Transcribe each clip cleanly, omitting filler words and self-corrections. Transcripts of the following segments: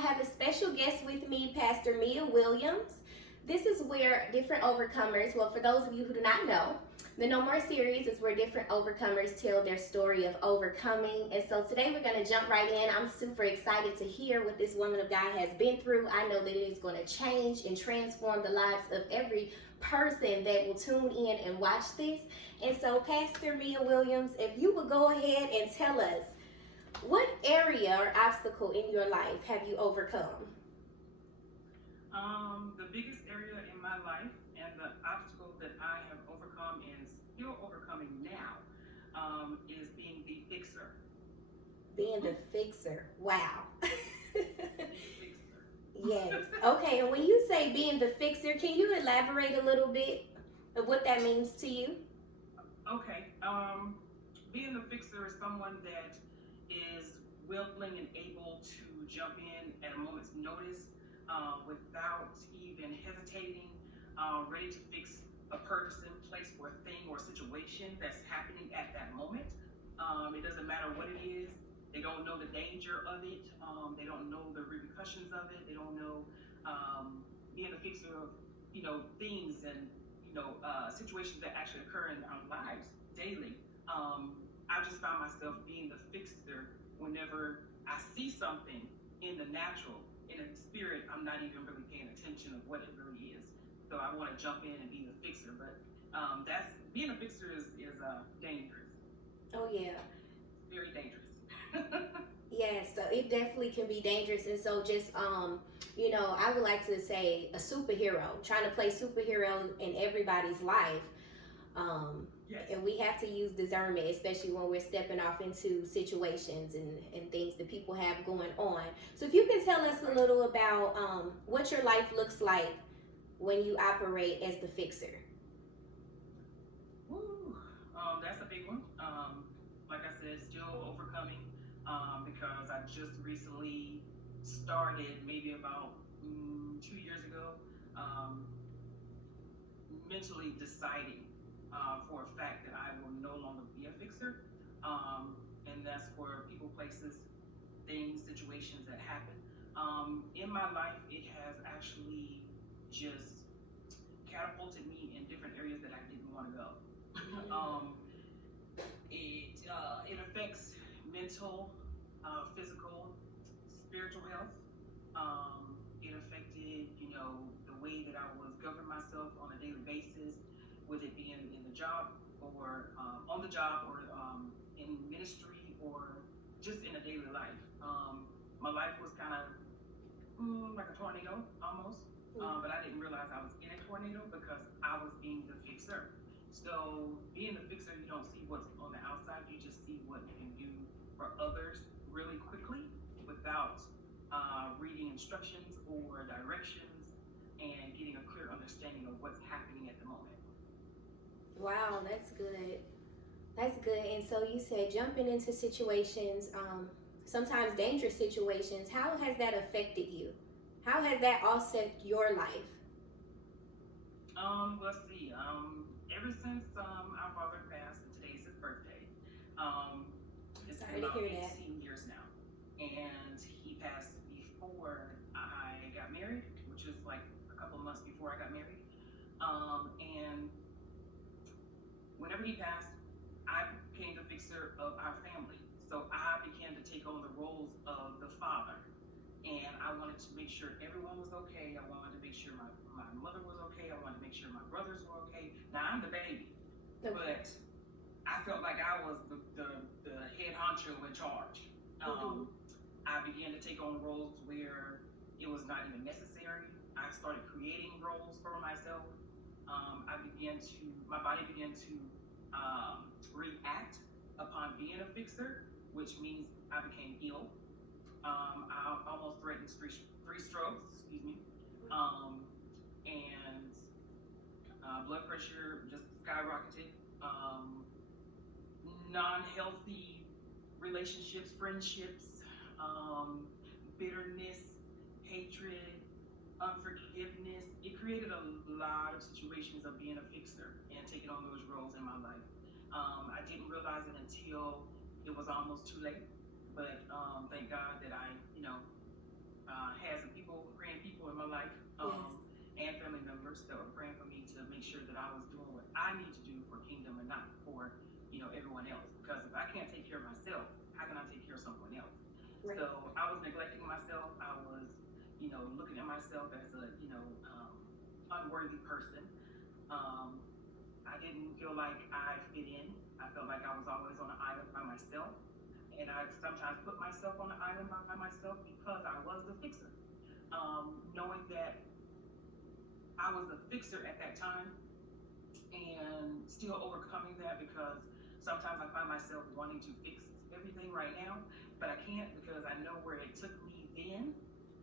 have a special guest with me, Pastor Mia Williams. This is where different overcomers, well, for those of you who do not know, the No More series is where different overcomers tell their story of overcoming. And so today we're going to jump right in. I'm super excited to hear what this woman of God has been through. I know that it is going to change and transform the lives of every person that will tune in and watch this. And so, Pastor Mia Williams, if you would go ahead and tell us, what area or obstacle in your life have you overcome? The biggest area in my life and the obstacle that I have overcome and still overcoming now is being the fixer. Being the fixer. Wow. The fixer. Yes. Okay, and when you say being the fixer, can you elaborate a little bit of what that means to you? Okay. Being the fixer is someone that is willing and able to jump in at a moment's notice without even hesitating, ready to fix a person, place, or thing or situation that's happening at that moment. It doesn't matter what it is. They don't know the danger of it. They don't know the repercussions of it. They don't know being the fixer of things and situations that actually occur in our lives daily. I just found myself being the fixer whenever I see something in the natural, in the spirit. I'm not even really paying attention of what it really is. So I want to jump in and be the fixer. But that's being a fixer is dangerous, Oh, yeah. very dangerous. Yes, so it definitely can be dangerous. And so just I would like to say a superhero, trying to play superhero in everybody's life. Um, Yes. and we have to use discernment, especially when we're stepping off into situations and things that people have going on. So if you can tell us a little about what your life looks like when you operate as the fixer. Woo. That's a big one. Like I said, still overcoming because I just recently started, maybe about 2 years ago, um, mentally deciding for a fact that I will no longer be a fixer. And that's for people, places, things, situations that happen. In my life, it has actually just catapulted me in different areas that I didn't want to go. um, it affects mental, physical, spiritual health. It affected, the way that I was governing myself on a daily basis, with it being in the job or on the job or in ministry or just in a daily life. My life was kind of like a tornado almost, but I didn't realize I was in a tornado because I was being the fixer. So being the fixer, you don't see what's on the outside. You just see what you can do for others really quickly without reading instructions or directions and getting a clear understanding of what's happening at the moment. Wow, that's good. That's good. And so you said jumping into situations, sometimes dangerous situations. How has that affected you? How has that offset your life? Let's see. Ever since our father passed, and today's his birthday, um, it's been Sorry to about hear that. 18 years now. And he passed before I got married, which is like a couple months before I got married. And whenever he passed, I became the fixer of our family. So I began to take on the roles of the father. And I wanted to make sure everyone was okay. I wanted to make sure my mother was okay. I wanted to make sure my brothers were okay. Now I'm the baby, Okay. but I felt like I was the head honcho in charge. Mm-hmm. I began to take on roles where it was not even necessary. I started creating roles for myself. My body began to react upon being a fixer, which means I became ill. I almost threatened three strokes, excuse me, and blood pressure just skyrocketed. Non-healthy relationships, friendships, um, bitterness, hatred, unforgiveness. It created a lot of situations of being a fixer and taking on those roles in my life. I didn't realize it until it was almost too late. But thank God that I, members that were praying for me to make sure that I was doing what I need to do for kingdom and not for, everyone else. Because if I can't take care of myself, how can I take care of someone else? Right. So I was neglecting myself. I was, looking at myself as a, unworthy person. I didn't feel like I fit in. I felt like I was always on an island by myself. And I sometimes put myself on an island by myself because I was the fixer. Knowing that I was the fixer at that time and still overcoming that because sometimes I find myself wanting to fix everything right now, but I can't because I know where it took me then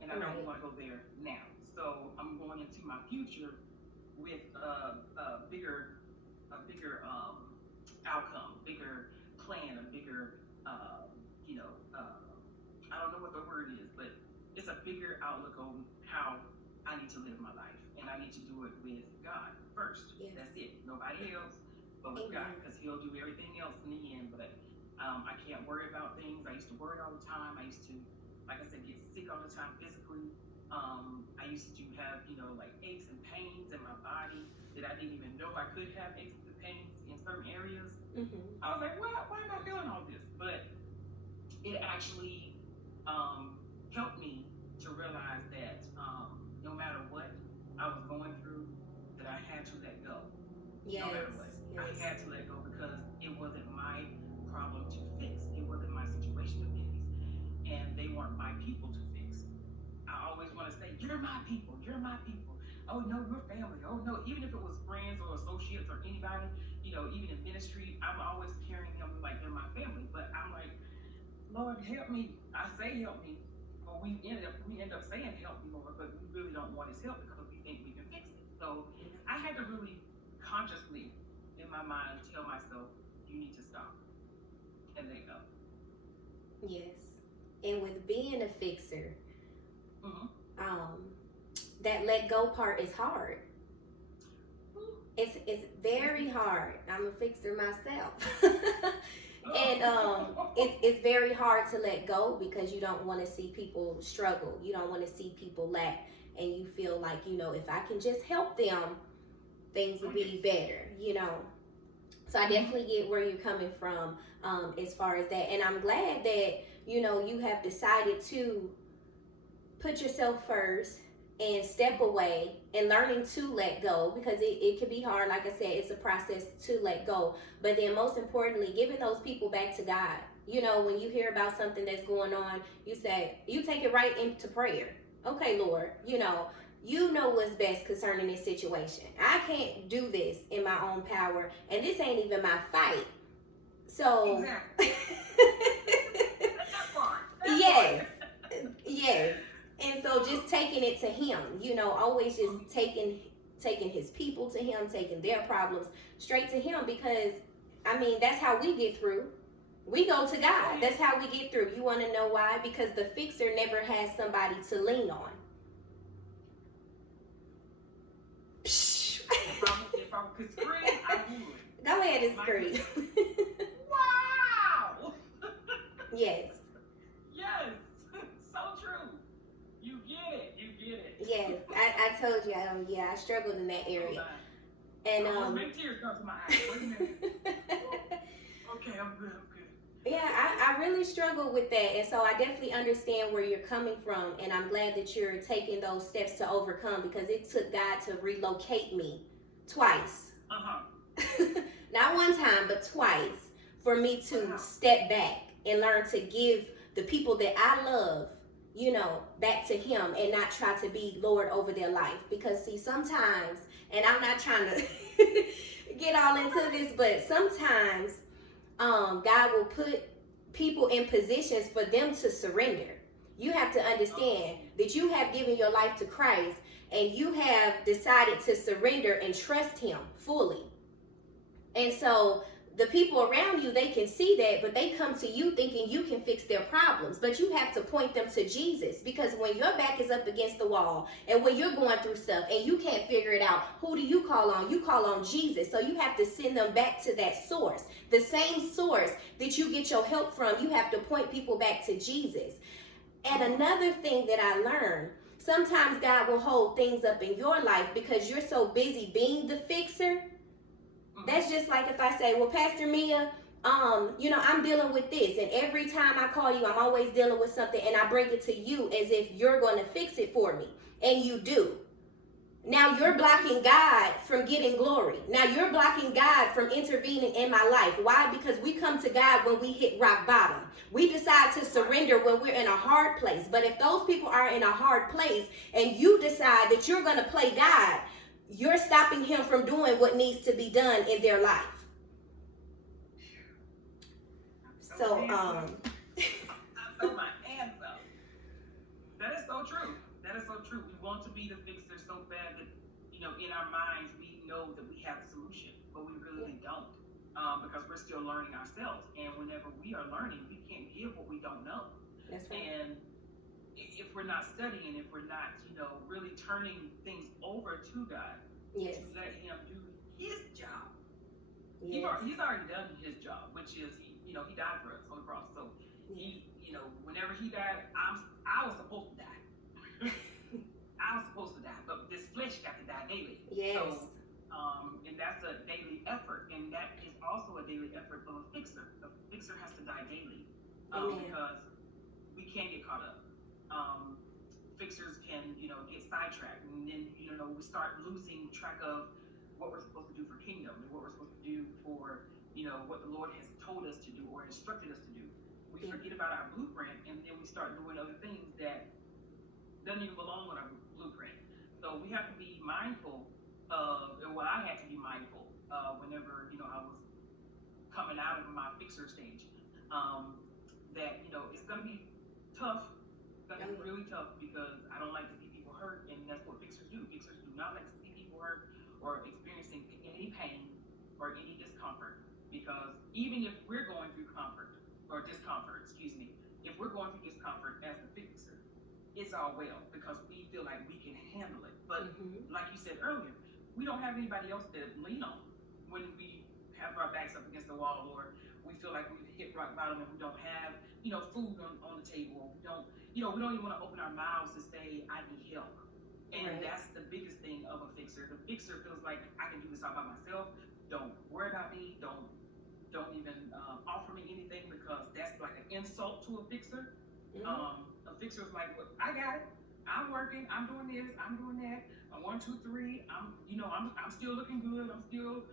and I don't want to go there now. So I'm going into my future with a bigger outcome, bigger plan, a bigger, I don't know what the word is, but it's a bigger outlook on how I need to live my life. And I need to do it with God first. Yes. That's it. Nobody else but with God, because he'll do everything else in the end. But I can't worry about things. I used to worry all the time. I used to, like I said, get sick all the time physically. I used to have, like aches and pains in my body that I didn't even know I could have aches and pains in certain areas. Mm-hmm. I was like, why am I feeling all this? But it actually helped me to realize that no matter what I was going through, that I had to let go. Yes. No matter what. Yes. I had to let go because it wasn't my problem to fix. It wasn't my situation to fix. And they weren't my people to fix. I always want to say, you're my people. You're my people. Oh, no, we're family. Oh, no. Even if it was friends or associates or anybody, even in ministry, I'm always carrying them like they're my family. But I'm like, Lord, help me. I say help me. Or we end up saying help me, Lord, but we really don't want his help because we think we can fix it. So I had to really consciously, in my mind, tell myself, you need to stop and let go. Yes. And with being a fixer, Mm-hmm. That let go part is hard. It's very hard. I'm a fixer myself. And it's very hard to let go because you don't want to see people struggle. You don't want to see people lack. And you feel like, if I can just help them, things will be better, So I definitely get where you're coming from as far as that. And I'm glad that, you have decided to put yourself first and step away and learning to let go, because it can be hard. Like I said, it's a process to let go. But then most importantly, giving those people back to God. When you hear about something that's going on, you take it right into prayer. Okay, Lord, you know what's best concerning this situation. I can't do this in my own power, and this ain't even my fight. So, Exactly. Yes. And so just taking it to him, always just taking his people to him, taking their problems straight to him, because, that's how we get through. We go to God. That's how we get through. You want to know why? Because the fixer never has somebody to lean on. If I could scream, I would. Go ahead and scream. Wow! Yes. Yes. So true. You get it. Yes. I told you, I struggled in that area. And make tears come to my eyes. Wait a minute. Okay, I'm good. Yeah, I really struggle with that, and so I definitely understand where you're coming from, and I'm glad that you're taking those steps to overcome, because it took God to relocate me twice. Not one time, but twice, for me to step back and learn to give the people that I love, back to him, and not try to be Lord over their life. Because see, sometimes, and I'm not trying to get all into this, but sometimes God will put people in positions for them to surrender. You have to understand that you have given your life to Christ, and you have decided to surrender and trust him fully. And so the people around you, they can see that, but they come to you thinking you can fix their problems. But you have to point them to Jesus, because when your back is up against the wall and when you're going through stuff and you can't figure it out, who do you call on? You call on Jesus. So you have to send them back to that source. The same source that you get your help from, you have to point people back to Jesus. And another thing that I learned, sometimes God will hold things up in your life because you're so busy being the fixer. That's just like if I say, well, Pastor Mia, I'm dealing with this, and every time I call you, I'm always dealing with something, and I bring it to you as if you're going to fix it for me, and you do. Now you're blocking God from getting glory. Now you're blocking God from intervening in my life. Why? Because we come to God when we hit rock bottom. We decide to surrender when we're in a hard place. But if those people are in a hard place and you decide that you're going to play God, you're stopping him from doing what needs to be done in their life. So, I throw my hands up. That is so true. That is so true. We want to be the fixer so bad that, in our minds, we know that we have the solution, but we really don't, because we're still learning ourselves. And whenever we are learning, we can't give what we don't know. That's right. And if we're not studying, if we're not, really turning things over to God, yes, to let him do his job. Yes. He's already done his job, which is, he died for us on the cross. So whenever he died, I was supposed to die. I was supposed to die, but this flesh got to die daily. Yes. So, and that's a daily effort, and that is also a daily effort of a fixer. A fixer has to die daily, because we can't get caught up. Fixers can, get sidetracked, and then, we start losing track of what we're supposed to do for kingdom and what we're supposed to do for, what the Lord has told us to do or instructed us to do. We forget about our blueprint, and then we start doing other things that doesn't even belong on our blueprint. So we have to be mindful of, and I had to be mindful whenever, I was coming out of my fixer stage, that, it's going to be tough. It's going to be really tough because I don't like to see people hurt, and that's what fixers do. Fixers do not like to see people hurt or experiencing any pain or any discomfort, because even if we're going through discomfort, if we're going through discomfort as the fixer, it's all well because we feel like we can handle it. But like you said earlier, we don't have anybody else to lean on when we have our backs up against the wall, or we feel like we've hit rock bottom and we don't have, food on the table. We don't even want to open our mouths to say, I need help. And that's the biggest thing of a fixer. The fixer feels like, I can do this all by myself. Don't worry about me. Don't even offer me anything, because that's like an insult to a fixer. A fixer is like, well, I got it. I'm working. I'm doing this. I'm doing that. I'm 1, 2, 3. I'm still looking good. I'm still,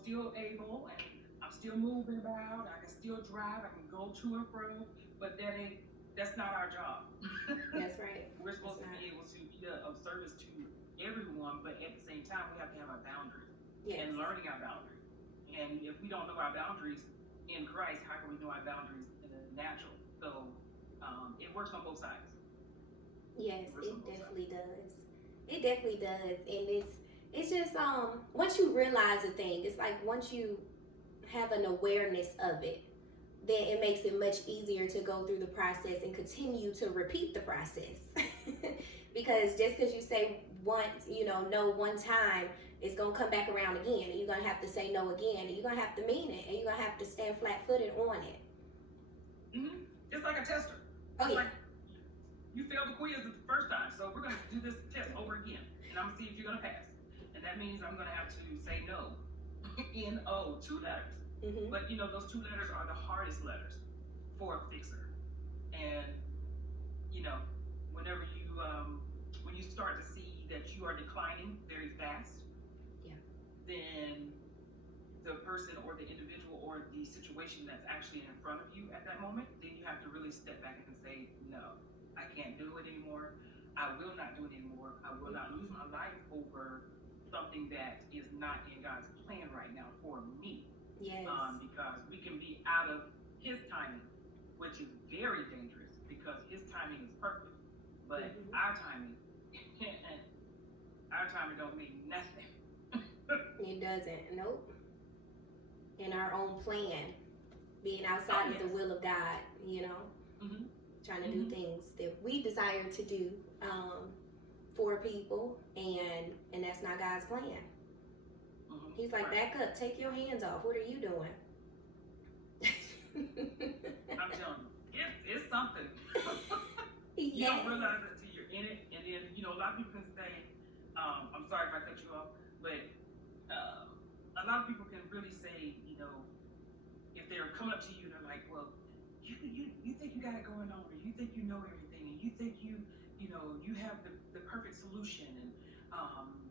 still able, and I'm still moving about. I can still drive. I can go to and fro. But that's not our job. That's right. We're supposed to be able to be of service to everyone, but at the same time, we have to have our boundaries and learning our boundaries. And if we don't know our boundaries in Christ, how can we know our boundaries in the natural? So it works on both sides. Yes, it definitely does. It definitely does. And it's just once you realize a thing, it's like once you have an awareness of it, then it makes it much easier to go through the process and continue to repeat the process. Because just because you say once, no one time, it's going to come back around again, and you're going to have to say no again, and you're going to have to mean it, and you're going to have to stand flat-footed on it. It's like a tester. Oh, yeah. Like, you failed the quiz the first time, so we're going to do this test over again, and I'm going to see if you're going to pass. And that means I'm going to have to say no. N-O, 2 letters. But, those 2 letters are the hardest letters for a fixer. And, whenever when you start to see that you are declining very fast, then the person or the individual or the situation that's actually in front of you at that moment, then you have to really step back and say, no, I can't do it anymore. I will not do it anymore. I will not lose my life over something that is not in God's plan right now for me. Yes. Because we can be out of his timing, which is very dangerous because his timing is perfect. But our timing don't mean nothing. It doesn't. Nope. In our own plan, being outside of the will of God, trying to do things that we desire to do for people, and that's not God's plan. He's like, back up, take your hands off. What are you doing? I'm telling you, it's something. You don't realize it until you're in it, and then a lot of people can say, I'm sorry if I cut you off, but a lot of people can really say, if they're coming up to you, they're like, well, you think you got it going on, or you think you know everything, and you think you have the perfect solution and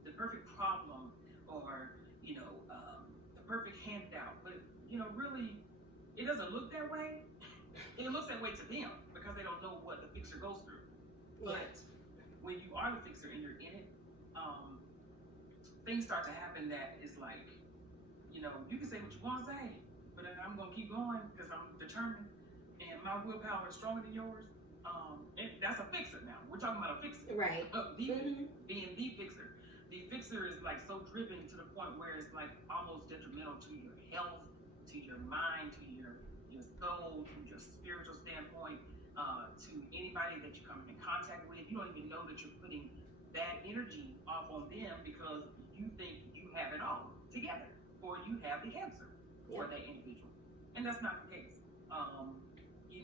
the perfect problem, or the perfect handout. But really, it doesn't look that way. It looks that way to them because they don't know what the fixer goes through. Yeah. But when you are the fixer and you're in it, things start to happen that is like, you can say what you want to say, but I'm gonna keep going because I'm determined, and my willpower is stronger than yours. And that's a fixer now. We're talking about a fixer. Right. Being the fixer. The fixer is like so driven to the point where it's like almost detrimental to your health, to your mind, to your soul, to your spiritual standpoint, to anybody that you come in contact with. You don't even know that you're putting bad energy off on them because you think you have it all together, or you have the answer for that individual. And that's not the case.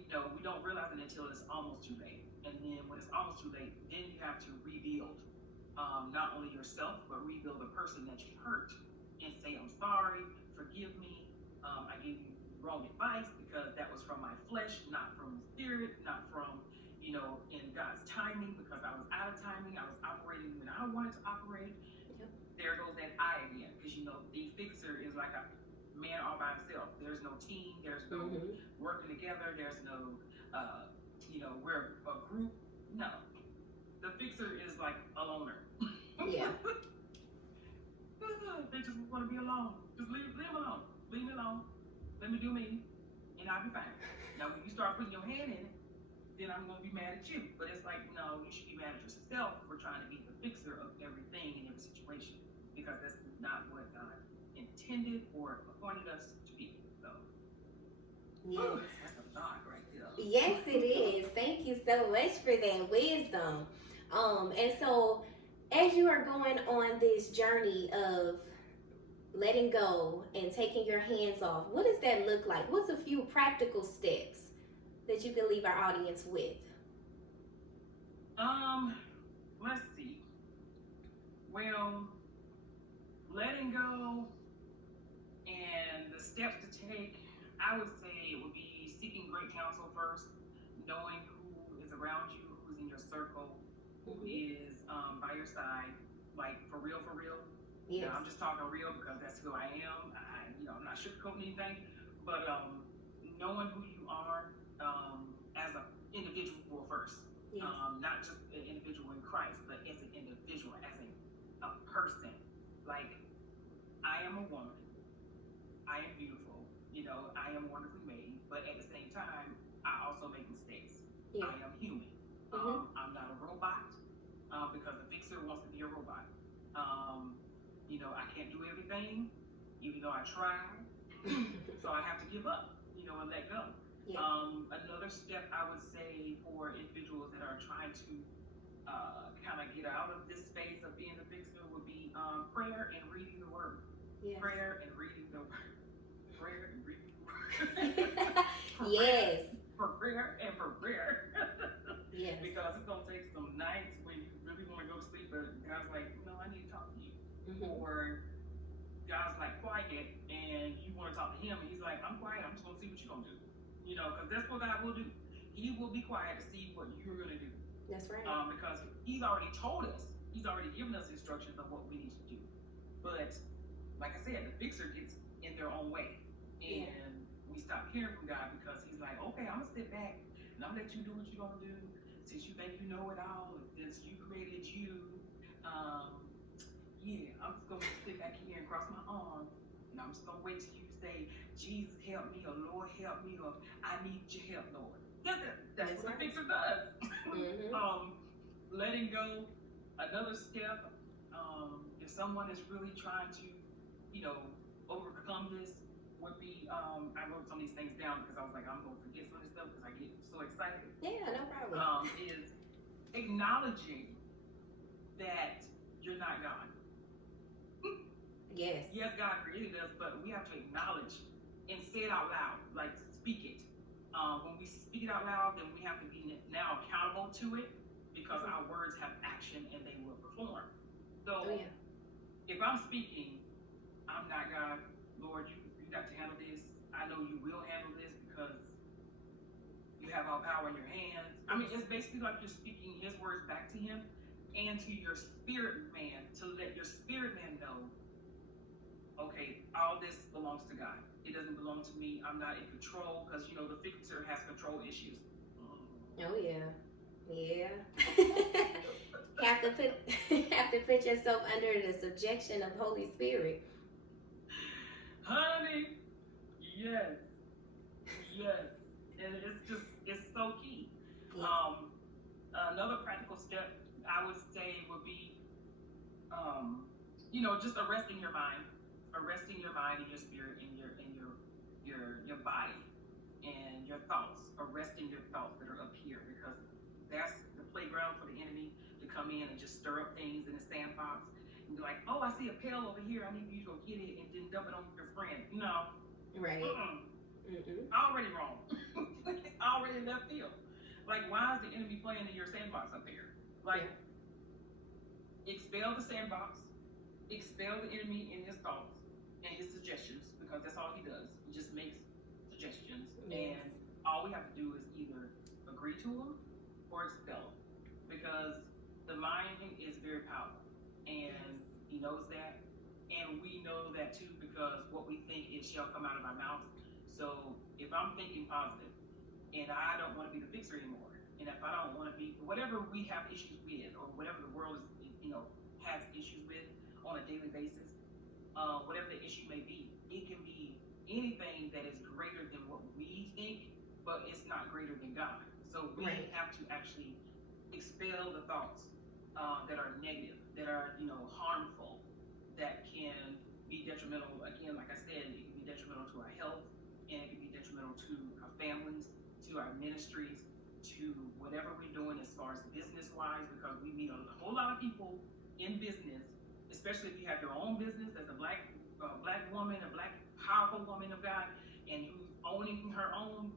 We don't realize it until it's almost too late. And then when it's almost too late, then you have to rebuild not only yourself, but rebuild the person that you hurt and say, I'm sorry, forgive me. I gave you wrong advice because that was from my flesh, not from the spirit, not from, in God's timing, because I was out of timing. I was operating when I wanted to operate. Yep. There goes that I again, because the fixer is like a man all by himself. There's no team. There's no working together. There's no, we're a group. No, the fixer is like a loner. Yeah. They just want to be alone. Just leave them alone. Leave me alone. Let me do me, and I'll be fine. Now, when you start putting your hand in it, then I'm going to be mad at you. But it's like, no, you should be mad at yourself for trying to be the fixer of everything in every situation, because that's not what God intended or appointed us to be. So, Yes. That's a thought right there. Yes, it is. Thank you so much for that wisdom. And so as you are going on this journey of letting go and taking your hands off, what does that look like? What's a few practical steps that you can leave our audience with? Let's see. Well, letting go and the steps to take, I would say it would be seeking great counsel first, knowing who is around you, who's in your circle, who is by your side, like for real. Yes. I'm just talking real because that's who I am. I'm not sugarcoating anything, but knowing who you are as an individual first, Yes. Not just an individual in Christ, but as an individual, as a person. Like, I am a woman. I am beautiful. I am wonderfully made, but at the same time, I also make mistakes. Yeah. I am human. I'm not a robot because the fixer wants to be a robot. I can't do everything, even though I try. So I have to give up, and let go. Yeah. Another step I would say for individuals that are trying to kind of get out of this phase of being a fixer would be prayer and reading the word. Yes. Prayer and reading the word. Prayer and reading the word. Yes. For prayer and for prayer. Yes. Because it's going to take some nights when you really want to go to sleep, but God's like, no, I need to talk to you. Or God's like quiet and you want to talk to him and he's like, I'm quiet, I'm just going to see what you're going to do. Because that's what God will do. He will be quiet to see what you're going to do. That's right. Because he's already told us, he's already given us instructions of what we need to do. But like I said, the fixer gets in their own way. And we stop hearing from God because he's like, okay, I'm going to sit back and I'm going to let you do what you're going to do. Since you think you know it all, since you created you, I'm just going to sit back here and cross my arms, and I'm just going to wait till you say, Jesus, help me, or Lord, help me, or I need your help, Lord. That's what the fixer does. Letting go, another step, if someone is really trying to, overcome this, would be, I wrote some of these things down because I was like, I'm going to forget some of this stuff because I get so excited. Yeah, no problem. Is acknowledging that you're not God. Yes. Yes, God created us, but we have to acknowledge and say it out loud, like speak it. When we speak it out loud, then we have to be now accountable to it, because our words have action and they will perform. So Oh yeah. if I'm speaking, I'm not God, Lord, you got to handle this. I know you will handle this because you have all power in your hands. I mean, it's basically like you're speaking his words back to him and to your spirit man to let your spirit man know, okay, all this belongs to God. It doesn't belong to me. I'm not in control because, the fixer has control issues. Oh yeah. Yeah. have to put have to put yourself under the subjection of Holy Spirit. Honey, yes, yes. And it's so key. Yes. Another practical step I would say would be, just arresting your mind and your spirit and your body and your thoughts, arresting your thoughts that are up here because that's the playground for the enemy to come in and just stir up things in the sandbox and be like, oh, I see a pail over here. I need you to go get it and then dump it on your friend. No. Right. Already wrong. Already left field. Like, why is the enemy playing in your sandbox up here? Like, expel the sandbox, expel the enemy in his thoughts and his suggestions, because that's all he does. He just makes suggestions. Yes. And all we have to do is either agree to them or expel them, because the mind is very powerful, and he knows that, and we know that too, because what we think it shall come out of our mouth. So if I'm thinking positive and I don't want to be the fixer anymore, and if I don't want to be whatever we have issues with, or whatever the world is, has issues with on a daily basis, whatever the issue may be, it can be anything that is greater than what we think, but it's not greater than God. So we have to actually expel the thoughts that are negative, that are harmful, that can be detrimental. Again, like I said, it can be detrimental to our health, and it can be detrimental to our families, to our ministries, to whatever we're doing as far as business wise, because we meet a whole lot of people in business, especially if you have your own business as a black woman, a black powerful woman of God, and who's owning her own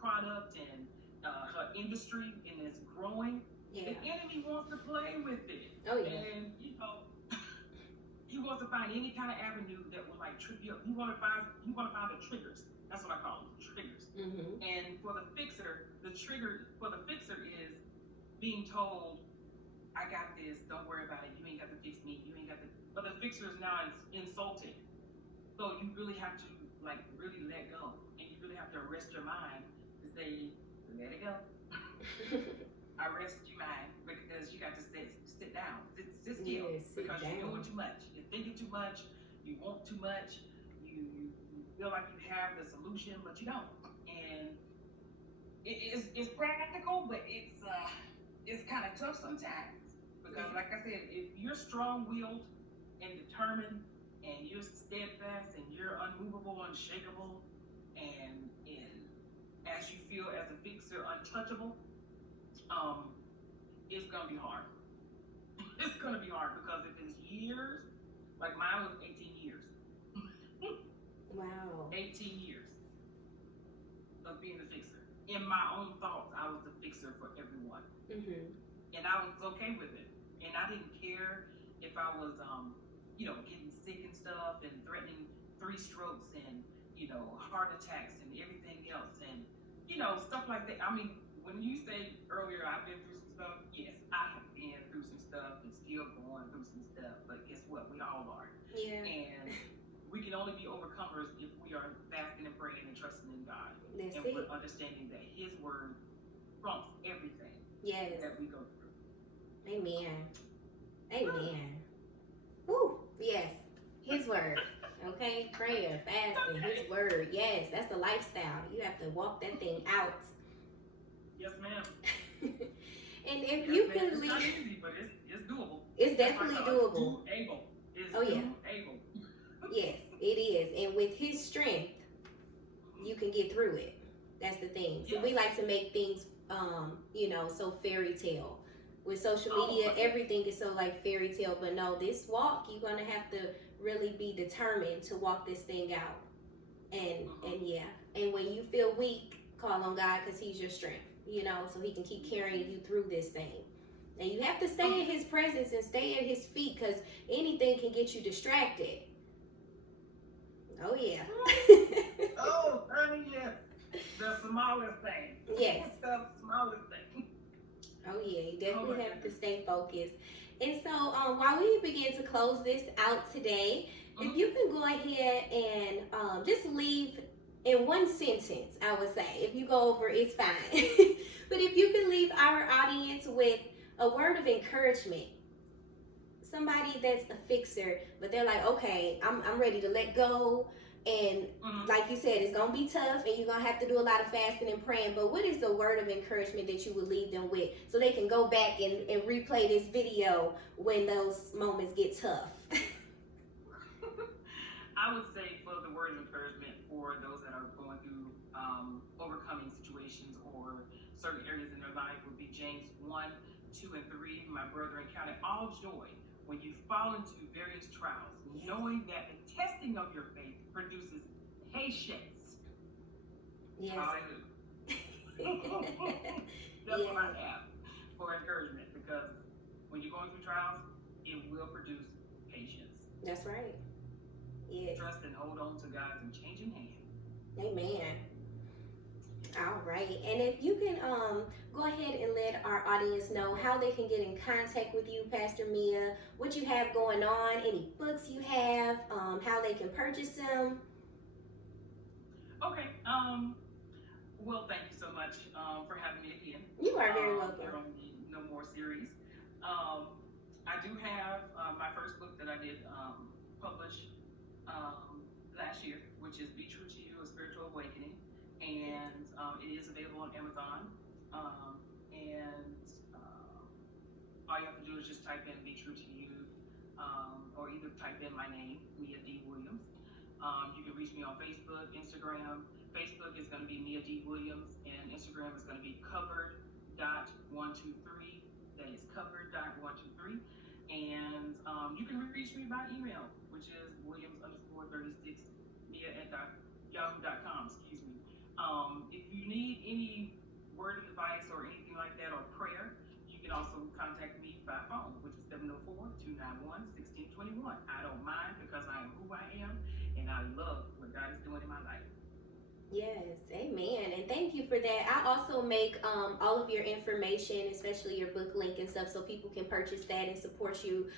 product and her industry, and is growing. The enemy wants to play with it. Oh yeah. And he wants to find any kind of avenue that will trip you up. He want to find the triggers. That's what I call them, triggers. And for the fixer, the trigger for the fixer is being told, I got this, don't worry about it, you ain't got to fix me, you ain't got to. But the fixer is now insulted. So you really have to really let go, and you really have to arrest your mind to say, let it go. Arrest your mind, because you got to sit down, sit still, because you're doing too much, you're thinking too much, you want too much, you feel like you have the solution, but you don't. And it's practical, but it's kind of tough sometimes, because like I said, if you're strong-willed and determined, and you're steadfast, and you're unmovable, unshakable, and as you feel as a fixer, untouchable, it's gonna be hard. It's gonna be hard, because if it's years, like mine was 18 years. Wow. 18 years of being the fixer. In my own thoughts, I was the fixer for everyone. And I was okay with it. And I didn't care if I was, getting sick and stuff, and threatening 3 strokes, and, heart attacks, and everything else, and, stuff like that. I mean, when you say earlier, I've been through some stuff, yes, I have been through some stuff and still going through some stuff, but guess what? We all are. Yeah. And we can only be overcomers if we are fasting and praying and trusting in God. That's and it. we're understanding that his word trumps everything that we go through. Amen. Amen. Woo. Yes. His word. Okay? Prayer, fasting, his word. Yes, that's a lifestyle. You have to walk that thing out. Yes, ma'am. And if you could it's leave, not easy, but it's doable. it's definitely doable. Able. It's able. Yes, it is. And with his strength, you can get through it. That's the thing. So we like to make things, so fairy tale. With social media, everything is so fairy tale. But no, this walk, you're gonna have to really be determined to walk this thing out. And when you feel weak, call on God, because he's your strength. So he can keep carrying you through this thing. And you have to stay in his presence and stay at his feet, because anything can get you distracted. Oh, yeah. Oh, honey, yes. The smallest thing. Yes. The smallest thing. Oh, yeah. You definitely my have to stay focused. And so, while we begin to close this out today, if you can go ahead and just leave in one sentence, I would say. If you go over, it's fine. But if you can leave our audience with a word of encouragement, somebody that's a fixer, but they're like, okay, I'm ready to let go. And like you said, it's going to be tough and you're going to have to do a lot of fasting and praying. But what is the word of encouragement that you would leave them with so they can go back and replay this video when those moments get tough? I would say for the word of encouragement for those that are going through overcoming situations or certain areas in their life would be James 1, 2, and 3. My brethren, count it all joy when you fall into various trials, knowing that the testing of your faith produces patience. Yes. Hallelujah. That's what I have for encouragement, because when you're going through trials, it will produce patience. That's right. Yes. Trust and hold on to God's unchanging hand. Amen. All right. And if you can go ahead and let our audience know how they can get in contact with you, Pastor Mia, what you have going on, any books you have, how they can purchase them. Okay. Well, thank you so much for having me again. You are very welcome. Here on the No More series. I do have my first book that I did publish last year, which is Be True to You, A Spiritual Awakening. And it is available on Amazon. All you have to do is just type in Be True to You, or either type in my name, Mia D. Williams. You can reach me on Facebook, Instagram. Facebook is going to be Mia D. Williams, and Instagram is going to be covered.123. That is covered.123. And you can reach me by email, which is Williams_36 Mia@yahoo.com. Excuse me. If you need any word of advice or anything like that, or prayer, you can also contact me by phone, which is 704-291-1621. I don't mind, because I am who I am, and I love what God is doing in my life. Yes, amen. And thank you for that. I also make all of your information, especially your book link and stuff, so people can purchase that and support you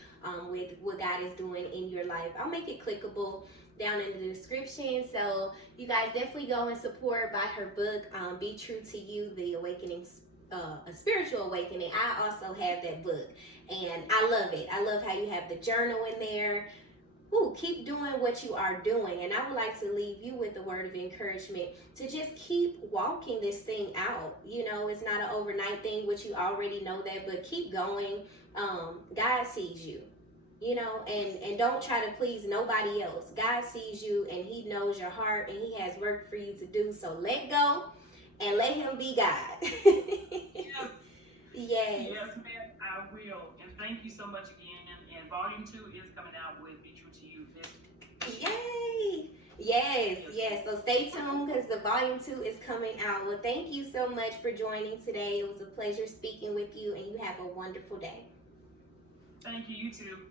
with what God is doing in your life. I'll make it clickable down in the description, so you guys definitely go and support, buy her book, Be True to You, The Awakening, A Spiritual Awakening. I also have that book, and I love it. I love how you have the journal in there. Ooh, keep doing what you are doing. And I would like to leave you with a word of encouragement to just keep walking this thing out. You know, it's not an overnight thing, which you already know that, but keep going. God sees you, you know, and don't try to please nobody else. God sees you and he knows your heart and he has work for you to do. So let go and let him be God. Yes. Yes. Yes, ma'am, I will. And thank you so much again. And Volume 2 is coming out with Be True to You this week. Yay! Yes. So stay tuned, because the volume 2 is coming out. Well, thank you so much for joining today. It was a pleasure speaking with you, and you have a wonderful day. Thank you. You too.